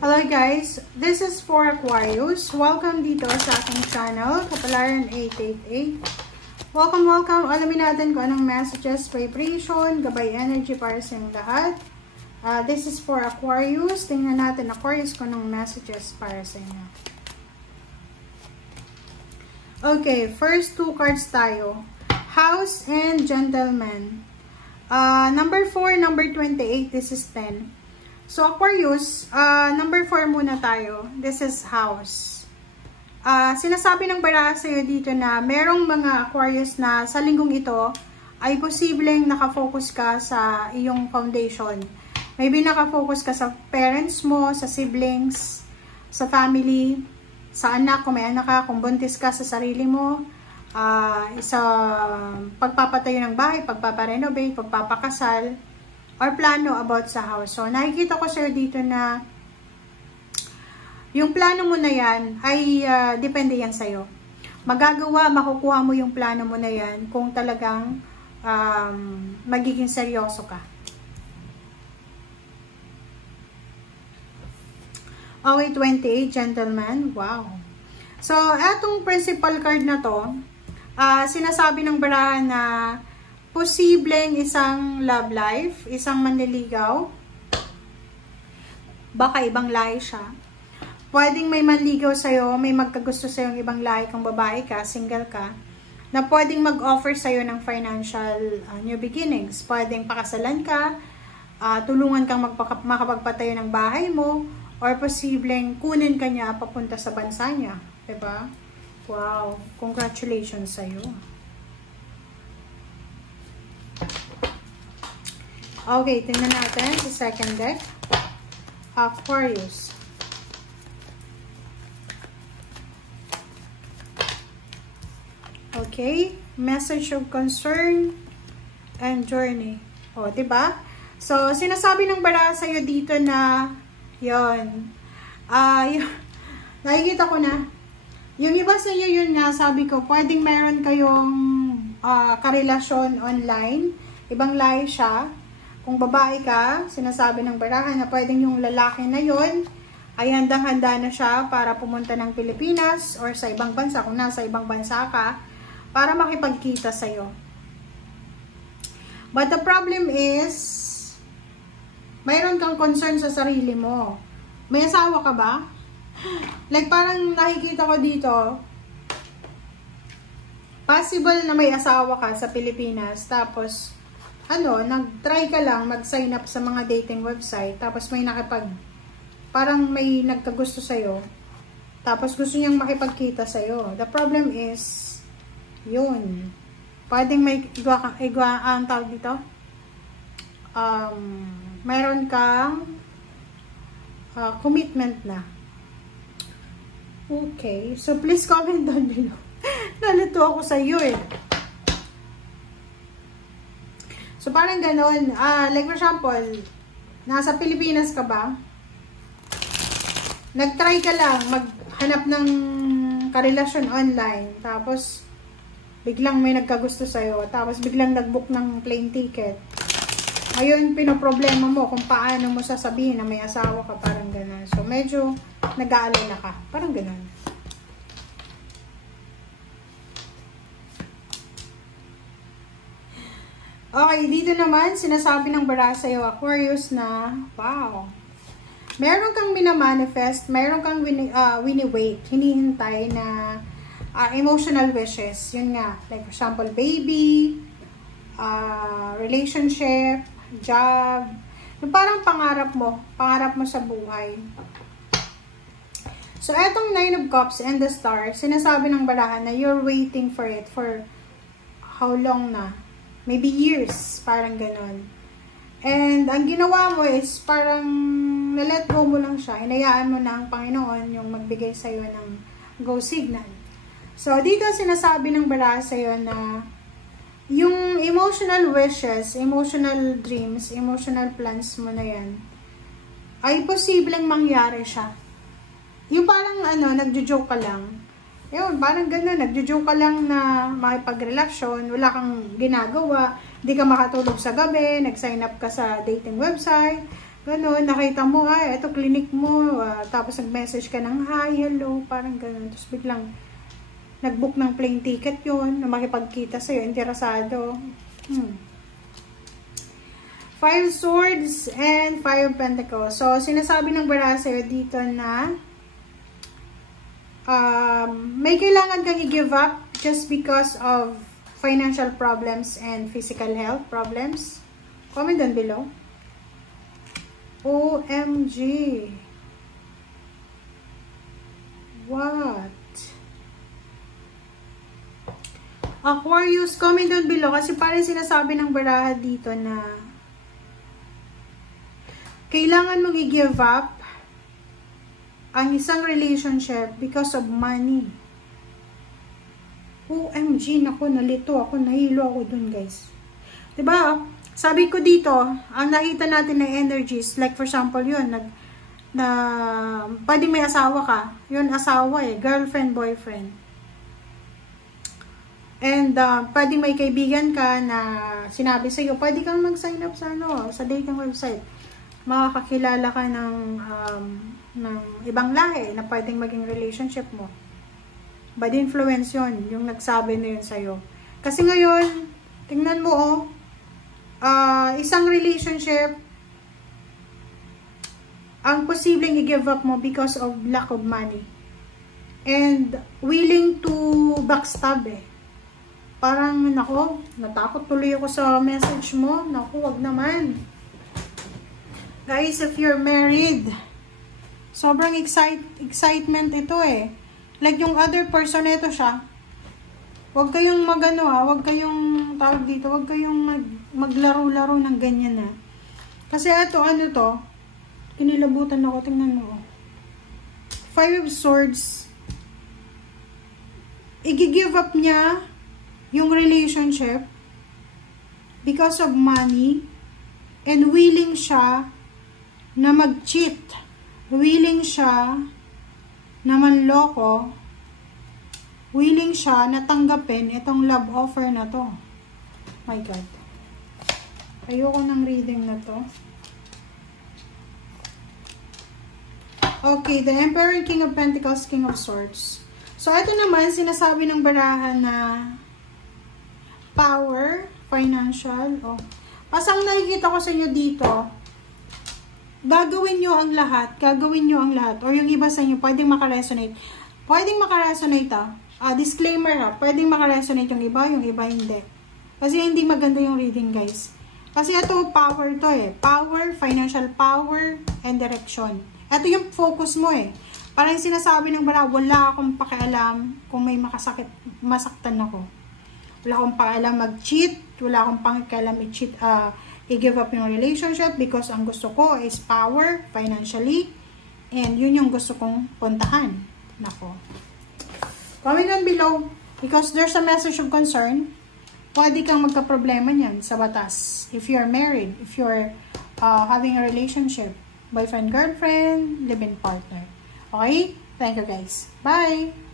Hello guys, this is for Aquarius. Welcome dito sa aking channel, Kapalaran 888. Welcome. Alamin natin kung anong messages, vibration, gabay energy para sa inyong lahat. This is for Aquarius. Tingnan natin Aquarius kung anong messages para sa inyo. Okay, first two cards tayo. House and Gentleman. Number 4, number 28, this is 10. So, Aquarius, number 4 muna tayo. This is house. Sinasabi ng baraha sa'yo dito na merong mga Aquarius na sa linggong ito ay posibleng nakafocus ka sa iyong foundation. Maybe nakafocus ka sa parents mo, sa siblings, sa family, sa anak, kung may anak ka, kung buntis ka sa sarili mo, sa pagpapatayo ng bahay, pagpaparenovate, pagpapakasal, or plano about sa house. So, nakikita ko sir dito na yung plano mo na yan ay depende yan sa'yo. Makukuha mo yung plano mo na yan kung talagang magiging seryoso ka. Okay, 28, Gentleman. Wow. So, etong principal card na to, sinasabi ng baraha na posibleng isang love life, isang manliligaw. Baka ibang lahi siya. Pwedeng may manligaw sa'yo, may magkagusto sa'yo ng ibang lahi kung babae ka, single ka, na pwedeng mag-offer sa'yo ng financial new beginnings. Pwedeng pakasalan ka, tulungan kang makapagpatayo ng bahay mo, or posibleng kunin ka niya papunta sa bansa niya. Diba? Wow! Congratulations sa'yo. Okay, tingnan natin sa second deck. Aquarius. Okay, message of concern and journey. O, diba? So, sinasabi ng baraha sa'yo dito na yon. Nakikita ko na. Yung iba sa inyo yun nga, sabi ko, pwedeng meron kayong karelasyon online. Ibang lahi siya. Kung babae ka, sinasabi ng baraha na pwedeng yung lalaki na yon ay handang-handa na siya para pumunta ng Pilipinas or sa ibang bansa, kung nasa ibang bansa ka, para makipagkita sa'yo. But the problem is, mayroon kang concern sa sarili mo. May asawa ka ba? Like parang nakikita ko dito, possible na may asawa ka sa Pilipinas, tapos nag-try ka lang mag-sign up sa mga dating website, tapos parang may nagkagusto sa'yo, tapos gusto niyang makipagkita sa'yo. The problem is, yun, pwedeng may ang tawag dito, mayroon kang commitment na. Okay, so please comment down below. Nalito ako sa iyo eh. So, parang ganon. Like for example, nasa Pilipinas ka ba? Nag-try ka lang maghanap ng karelasyon online. Tapos, biglang may nagkagusto sa'yo. Tapos, biglang nag-book ng plane ticket. Ngayon, pinoproblema mo kung paano mo sasabihin na may asawa ka. Parang ganon. So, medyo nag-aalala ka. Parang ganon. Okay, dito naman, sinasabi ng baraha sa'yo, Aquarius, na, wow, meron kang minamanifest, meron kang wini-wait, hinihintay na emotional wishes. Yun nga, like for example, baby, relationship, job, yung parang pangarap mo sa buhay. So, etong 9 of Cups and the Star, sinasabi ng baraha na you're waiting for it for how long na? Maybe years, parang ganon. And ang ginawa mo is parang na-let go mo lang siya. Hinayaan mo na ang Panginoon yung magbigay sa'yo ng go signal. So, dito sinasabi ng baraha sa'yo na yung emotional wishes, emotional dreams, emotional plans mo na yan, ay posibleng mangyari siya. Yung parang nagjo-joke ka lang. Yun, parang gano'n, nagjo-joke ka lang na makipagrelasyon, wala kang ginagawa, di ka makatulog sa gabi, nag-sign up ka sa dating website, Ganun, nakita mo, ay, ito clinic mo, tapos nag-message ka ng hi, hello, parang ganun. Tapos biglang nag-book ng plane ticket yun, na makipagkita sa'yo, interesado. 5 swords and 5 pentacles. So, sinasabi ng baraha sa'yo dito na may kailangan kang i-give up just because of financial problems and physical health problems. Comment down below. OMG. What? Aquarius, comment down below kasi parang sinasabi ng baraha dito na kailangan mong i-give up ang isang relationship because of money. OMG, naku, nalito ako, nahilo ako dun, guys. Diba? Sabi ko dito, ang nakita natin na energies, like for example yun, pwedeng may asawa ka. Yun, asawa girlfriend, boyfriend. And, pwedeng may kaibigan ka na sinabi sa'yo, pwede kang mag-sign up sa dating website. Makakakilala ka ng ibang lahi na pwedeng maging relationship mo. Bad influence yun, yung nagsabi na yun sa'yo. Kasi ngayon, tingnan mo, isang relationship, ang posibleng i-give up mo because of lack of money. And, willing to backstab Parang, nako, natakot tuloy ako sa message mo. Naku, wag naman. Guys, if you're married, sobrang excitement ito Like yung other person, ito siya. Huwag kayong huwag kayong tawag dito, huwag kayong maglaro-laro ng ganyan Kasi ito, kinilabutan ako, tingnan mo. 5 of Swords. I-give up niya yung relationship because of money and willing siya na mag-cheat. Willing siya na manloko. Willing siya na tanggapin itong love offer na to. My God. Ayoko ng reading na to. Okay, the Emperor, King of Pentacles, King of Swords. So, ito naman, sinasabi ng baraha na power, financial. Pasang nakikita ko sa inyo dito, gagawin nyo ang lahat, or yung iba sa inyo, pwedeng makaresonate. Disclaimer pwedeng makaresonate yung iba hindi. Kasi hindi maganda yung reading, guys. Kasi ito, power to Power, financial power, and direction. Ito yung focus mo Parang sinasabi ng baraha, wala akong pakialam kung may masaktan ako. Wala akong pakialam mag-cheat, wala akong pakialam i-cheat, i-give up yung relationship because ang gusto ko is power, financially, and yun yung gusto kong puntahan. Nako. Comment down below because there's a message of concern. Pwede kang magka-problema niyan sa batas. If you're married, if you're having a relationship, boyfriend, girlfriend, live-in partner. Okay? Thank you, guys. Bye!